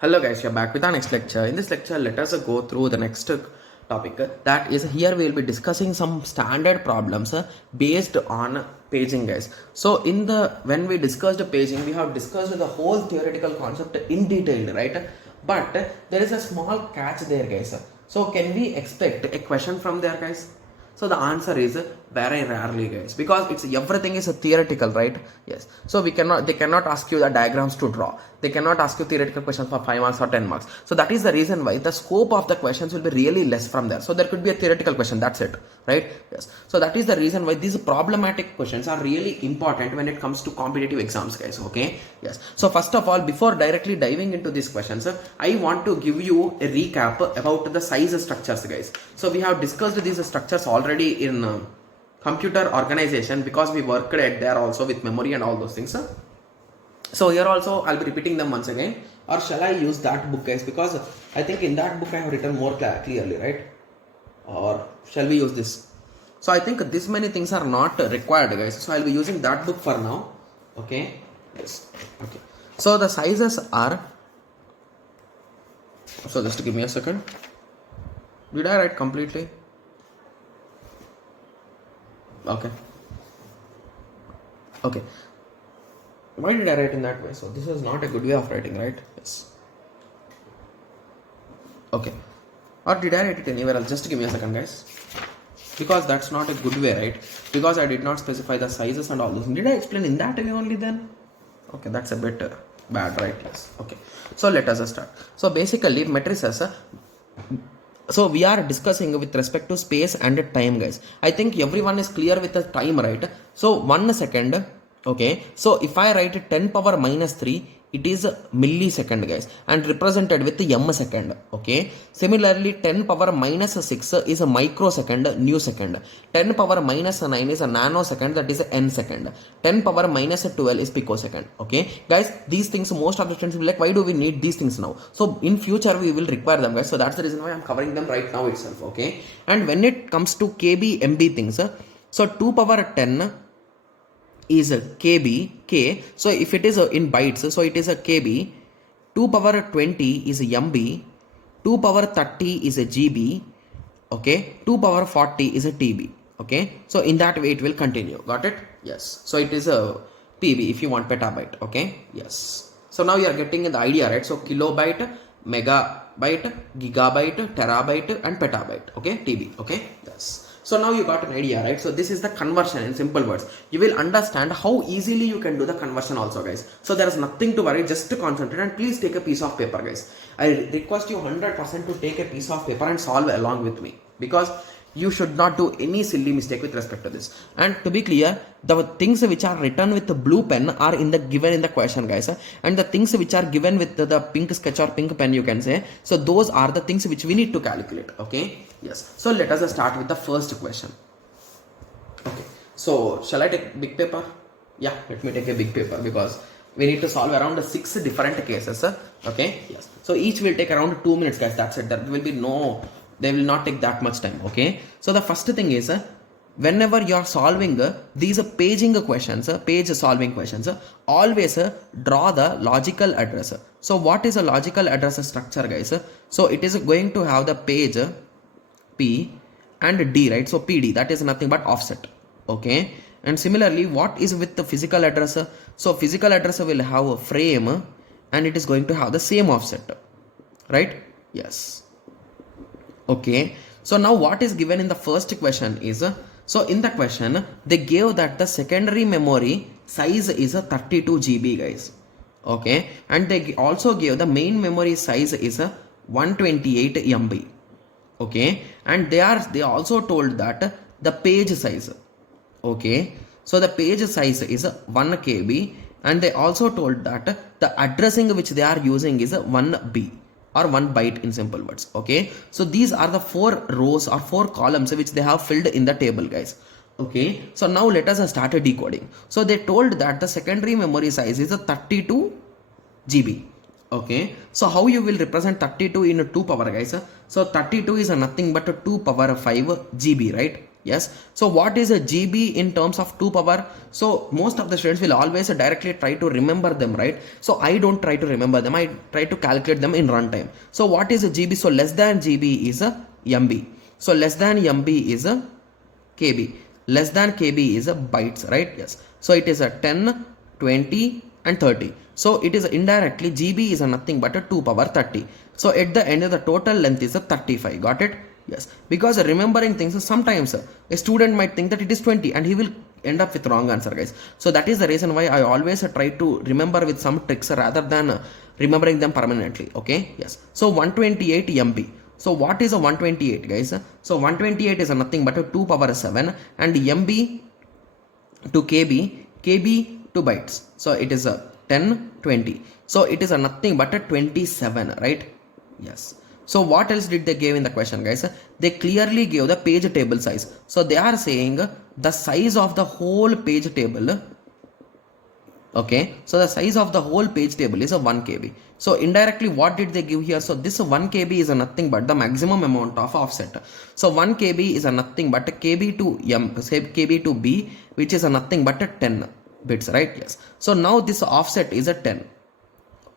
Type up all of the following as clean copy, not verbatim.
Hello guys, we are back with our next lecture. In this lecture, let us go through the next topic. That is, here we will be discussing some standard problems based on paging, guys. So when we discussed paging, we have discussed the whole theoretical concept in detail, right? But there is a small catch there, guys. So can we expect a question from there, guys? So the answer is very rarely, guys, because it's everything is a theoretical, right? Yes. So they cannot ask you the diagrams to draw. They cannot ask you theoretical questions for 5 marks or 10 marks. So that is the reason why the scope of the questions will be really less from there. So there could be a theoretical question, that's it, right? Yes. So that is the reason why these problematic questions are really important when it comes to competitive exams, guys. Okay. Yes. So first of all, before directly diving into these questions, I want to give you a recap about the size structures, guys. So we have discussed these structures already in computer organization because we worked at there also with memory and all those things. So here also I'll be repeating them once again, or shall I use that book, guys, because I think in that book I have written more clearly, right? Or shall we use this? So I think this many things are not required, guys, so I'll be using that book for now. Okay. Yes. Okay. So the sizes are, so just give me a second. Did I write completely? Okay. Okay. Why did I write in that way? So this is not a good way of writing, right? Yes. Okay. Or did I write it anywhere else? Just give me a second, guys. Because that's not a good way, right? Because I did not specify the sizes and all those. Did I explain in that way only then? Okay, that's a bit bad, right? Yes. Okay. So let us start. So basically matrices. So we are discussing with respect to space and time, guys. I think everyone is clear with the time, right? So 1 second. Okay, so if I write 10 power minus 3, it is millisecond, guys, and represented with m second. Okay, similarly 10 power minus 6 is a microsecond, new second. 10 power minus 9 is a nanosecond, that is n second. 10 power minus 12 is picosecond. Okay, guys, these things most of the students will be like, why do we need these things now? So in future we will require them, guys. So that's the reason why I'm covering them right now itself. Okay, and when it comes to kb mb things, so 2 power 10 is a kb k. So if it is in bytes, so it is a kb. 2 power 20 is a mb. 2 power 30 is a gb. Okay, 2 power 40 is a tb. Okay, so in that way it will continue. Got it? Yes. So it is a pb if you want petabyte. Okay, yes. So now you are getting the idea, right? So kilobyte, megabyte, gigabyte, terabyte and petabyte. Okay, tb. Okay, yes. So now you got an idea, right? So this is the conversion in simple words. You will understand how easily you can do the conversion also, guys. So there is nothing to worry, just to concentrate, and please take a piece of paper, guys. I request you 100% to take a piece of paper and solve along with me, because you should not do any silly mistake with respect to this. And to be clear, the things which are written with the blue pen are given in the question, guys, and the things which are given with the pink sketch or pink pen, you can say, so those are the things which we need to calculate. Okay, yes. So let us start with the first question. Okay, so shall I take big paper? Yeah, let me take a big paper, because we need to solve around 6 different cases. Okay, yes. So each will take around 2 minutes, guys. That's it. There will be they will not take that much time. Okay, so the first thing is, whenever you are solving these paging questions, page solving questions, always draw the logical address. So what is a logical address structure, guys? So it is going to have the page p and d, right? So pd, that is nothing but offset. Okay, and similarly, what is with the physical address? So physical address will have a frame and it is going to have the same offset, right? Yes. Okay, so now what is given in the first question is, so in the question they gave that the secondary memory size is a 32 GB, guys. Okay, and they also gave the main memory size is a 128 MB. Okay, and they also told that the page size. Okay, so the page size is 1 KB, and they also told that the addressing which they are using is 1B. or 1 byte in simple words. Okay, so these are the 4 rows or 4 columns which they have filled in the table, guys. Okay, so now let us start a decoding. So they told that the secondary memory size is a 32 GB. Okay, so how you will represent 32 in 2 power, guys? So 32 is nothing but 2 power 5 GB, right? Yes. So what is a GB in terms of 2 power? So most of the students will always directly try to remember them, right? So I don't try to remember them. I try to calculate them in runtime. So what is a GB? So less than GB is a MB. So less than MB is a KB. Less than KB is a bytes, right? Yes. So it is a 10, 20 and 30. So it is indirectly GB is a nothing but a 2 power 30. So at the end of the total length is a 35. Got it? Yes, because remembering things sometimes a student might think that it is 20 and he will end up with wrong answer, guys. So that is the reason why I always try to remember with some tricks rather than remembering them permanently. Okay, yes. So 128 MB. So what is a 128, guys? So 128 is a nothing but a 2 power 7 and MB to KB, KB to bytes. So it is a 10, 20. So it is a nothing but a 27, right? Yes. So what else did they give in the question, guys? They clearly gave the page table size. So they are saying the size of the whole page table. Okay. So the size of the whole page table is a 1 KB. So indirectly what did they give here? So this 1 KB is a nothing but the maximum amount of offset. So 1 KB is a nothing but a KB to M, say KB to B, which is a nothing but a 10 bits, right? Yes. So now this offset is a 10.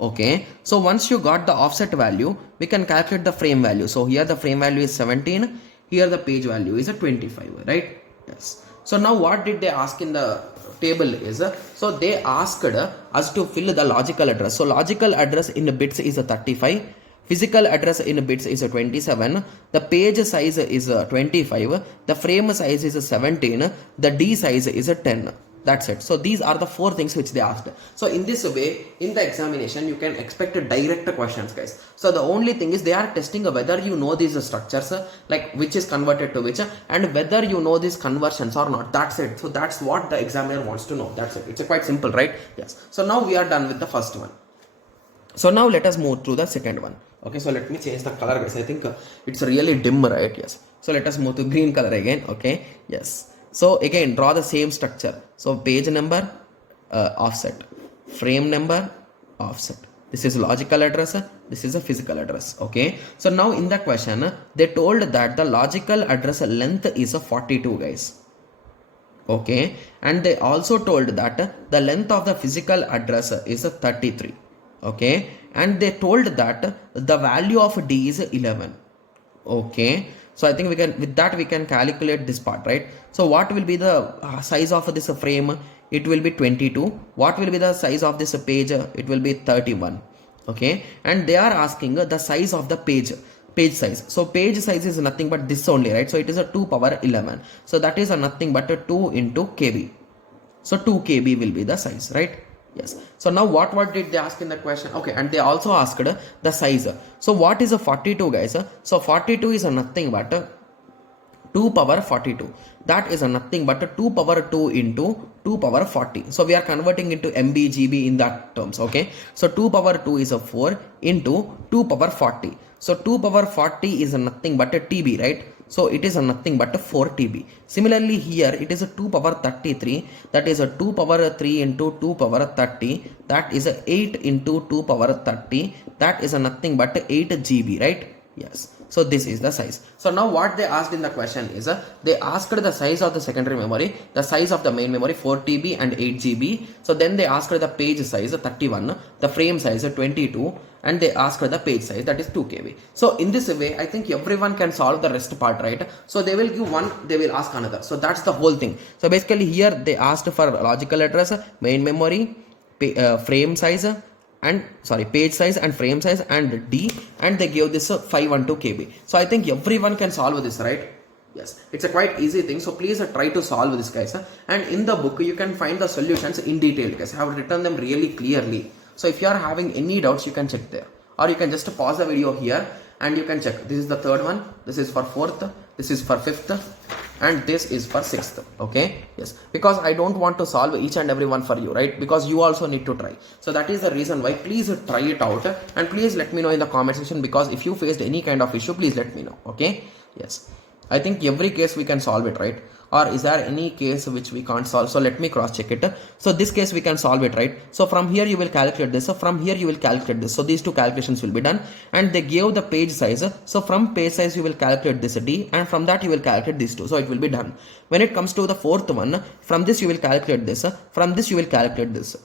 Okay, so once you got the offset value, we can calculate the frame value. So here the frame value is 17, here the page value is a 25, right? Yes. So now what did they ask in the table is, so they asked us to fill the logical address. So logical address in bits is a 35, physical address in bits is a 27, the page size is a 25, the frame size is a 17, the D size is a 10. That's it. So these are the 4 things which they asked. So in this way, in the examination, you can expect direct questions, guys. So the only thing is they are testing whether you know these structures, like which is converted to which, and whether you know these conversions or not. That's it. So that's what the examiner wants to know. That's it. It's quite simple, right? Yes. So now we are done with the first one. So now let us move to the second one. Okay, so let me change the color, guys. I think it's really dim, right? Yes. So let us move to green color again. Okay. Yes. So again, draw the same structure. So page number, offset, frame number, offset. This is logical address. This is a physical address. Okay. So now in the question, they told that the logical address length is a 42, guys. Okay. And they also told that the length of the physical address is a 33. Okay. And they told that the value of D is 11. Okay. So I think we can, with that we can calculate this part, right? So what will be the size of this frame? It will be 22. What will be the size of this page? It will be 31. Okay. And they are asking the size of the page size. So page size is nothing but this only, right? So it is a 2 power 11. So that is a nothing but a 2 into KB. So 2 KB will be the size, right? Yes. So now what did they ask in the question? Okay, and they also asked the size. So what is a 42, guys? So 42 is a nothing but 2 power 42. That is a nothing but 2 power 2 into 2 power 40. So we are converting into MB, GB in that terms. Okay. So 2 power 2 is a 4 into 2 power 40. So 2 power 40 is a nothing but a TB, right? So it is a nothing but a 4 TB. Similarly here it is a 2 power 33. That is a 2 power 3 into 2 power 30. That is a 8 into 2 power 30. That is a nothing but 8 GB, right? Yes. So this is the size. So now what they asked in the question is, they asked the size of the secondary memory, the size of the main memory 4 TB and 8 GB. So then they asked the page size 31, the frame size 22, and they asked the page size, that is 2 KB. So in this way, I think everyone can solve the rest part, right? So they will give one, they will ask another. So that's the whole thing. So basically here they asked for logical address, main memory, frame size, and page size and frame size and D, and they give this 512 KB. So I think everyone can solve this, right? Yes, it's a quite easy thing. So please try to solve this, guys. And in the book you can find the solutions in detail, guys. I have written them really clearly. So if you are having any doubts, you can check there, or you can just pause the video here and you can check. This is the third one, this is for fourth, this is for fifth, and this is for sixth. Okay, yes, because I don't want to solve each and every one for you, right? Because you also need to try. So that is the reason why. Please try it out and please let me know in the comment section, because if you faced any kind of issue, please let me know. Okay, yes, I think every case we can solve it, right? or is there any case which we can't solve? So let me cross check it. So this case we can solve it, right? So from here you will calculate this, so from here you will calculate this, so these two calculations will be done, and they gave the page size, so from page size you will calculate this D, and from that you will calculate these two, so it will be done. When it comes to the fourth one, from this you will calculate this, from this you will calculate this.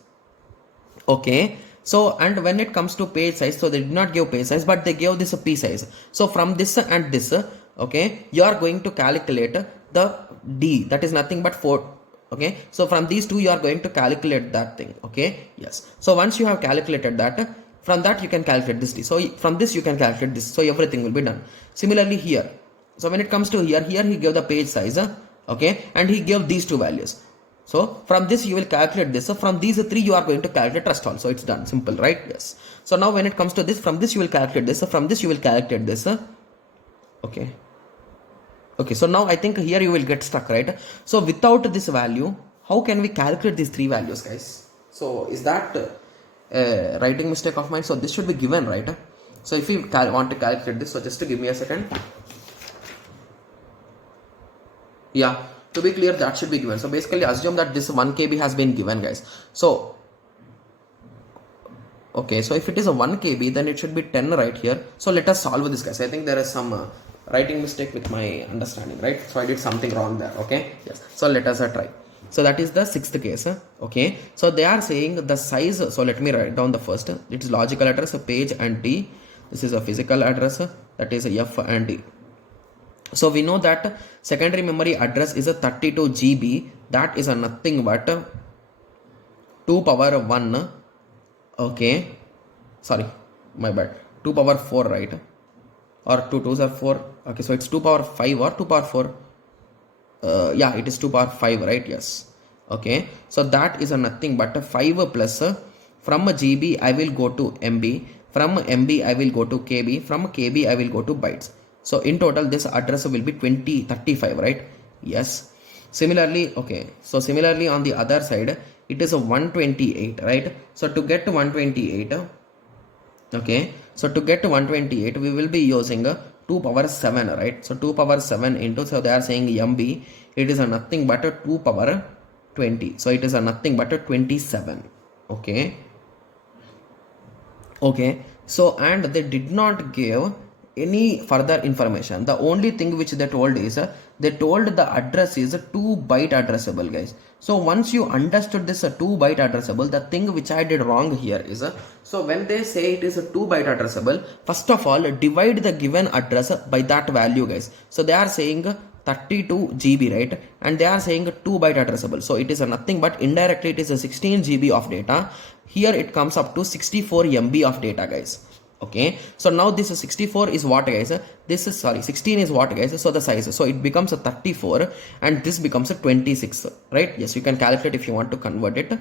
Okay, so and when it comes to page size, so they did not give page size, but they gave this a p size. So from this and this, okay, you are going to calculate the D, that is nothing but 4. Okay, so from these two you are going to calculate that thing. Okay, yes, so once you have calculated that, from that you can calculate this D, so from this you can calculate this, so everything will be done. Similarly here, so when it comes to here he gave the page size, okay, and he gave these two values. So from this you will calculate this. So from these three you are going to calculate rest also. It's done, simple, right? Yes. So now when it comes to this, from this you will calculate this. So from this you will calculate this. Okay. Okay. So now I think here you will get stuck, right? So without this value, how can we calculate these three values, guys? So is that writing mistake of mine? So this should be given, right? So if you want to calculate this, so just to give me a second. Yeah. To be clear, that should be given. So basically assume that this 1 KB has been given, guys. So okay, so if it is a 1 KB, then it should be 10 right here. So let us solve this, guys. I think there is some writing mistake with my understanding, right? So I did something wrong there. Okay, yes, so let us try. So that is the sixth case. Okay, so they are saying the size. So let me write down the first. It is logical address, a page and D. This is a physical address, that is a F and D. So we know that secondary memory address is a 32 GB. That is a nothing but 2 power 1. Okay, sorry, my bad. 2 power 4, right? Or 2 2s are 4. Okay, so it's 2 power 5 or 2 power 4. Yeah, it is 2 power 5, right? Yes. Okay, so that is a nothing but 5 plus from GB I will go to MB. From MB I will go to KB. From KB I will go to bytes. So in total this address will be 35, right? Yes. Similarly, okay, so similarly on the other side it is a 128, right? So to get to 128, okay, so to get to 128 we will be using 2 power 7, right? So 2 power 7 into, so they are saying MB, it is a nothing but a 2 power 20, so it is a nothing but a 27. Okay, okay, so and they did not give any further information. The only thing which they told is they told the address is 2 byte addressable, guys. So once you understood this 2 byte addressable, the thing which I did wrong here is so when they say it is a 2 byte addressable, first of all divide the given address by that value, guys. So they are saying 32 GB, right? And they are saying 2 byte addressable, so it is a nothing but indirectly it is a 16 GB of data. Here it comes up to 64 MB of data, guys. Okay, so now this 64 is what, guys? This is, sorry, 16 is what, guys? So the size, so it becomes a 34 and this becomes a 26, right? Yes, you can calculate if you want to convert it.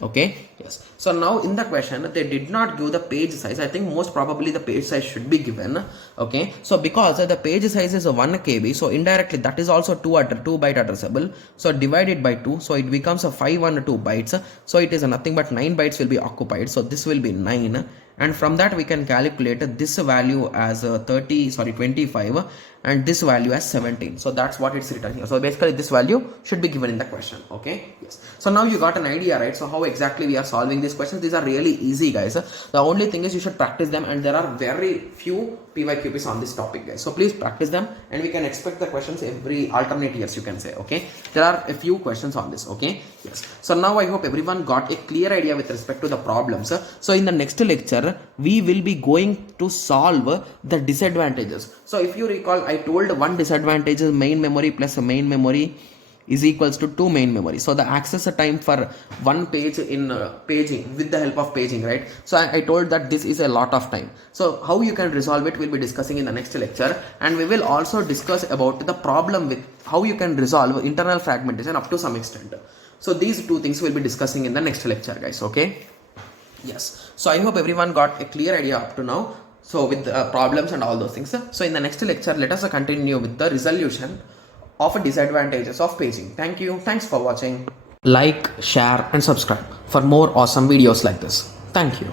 Okay, yes. So now in the question they did not give the page size. I think most probably the page size should be given. Okay, so because the page size is a 1 KB, so indirectly that is also 2 byte addressable. So divided by 2, so it becomes a 512 bytes. So it is a nothing but 9 bytes will be occupied. So this will be 9. And from that we can calculate this value as 25 and this value as 17. So that's what it's written here. So basically this value should be given in the question. Okay, yes. So now you got an idea, right? So how exactly we are solving these questions? These are really easy, guys. The only thing is you should practice them, and there are very few PYQPs on this topic, guys. So please practice them, and we can expect the questions every alternate years, you can say. Okay, there are a few questions on this. Okay, yes. So now I hope everyone got a clear idea with respect to the problems. So in the next lecture we will be going to solve the disadvantages. So if you recall, I told one disadvantage is main memory plus main memory is equals to 2 main memory. So the access time for one page in paging with the help of paging, right? So I told that this is a lot of time. So how you can resolve it we'll be discussing in the next lecture, and we will also discuss about the problem with how you can resolve internal fragmentation up to some extent. So these two things we'll be discussing in the next lecture, guys. Okay, yes. So I hope everyone got a clear idea up to now. So with problems and all those things. So in the next lecture, let us continue with the resolution of disadvantages of paging. Thank you. Thanks for watching. Like, share and subscribe for more awesome videos like this. Thank you.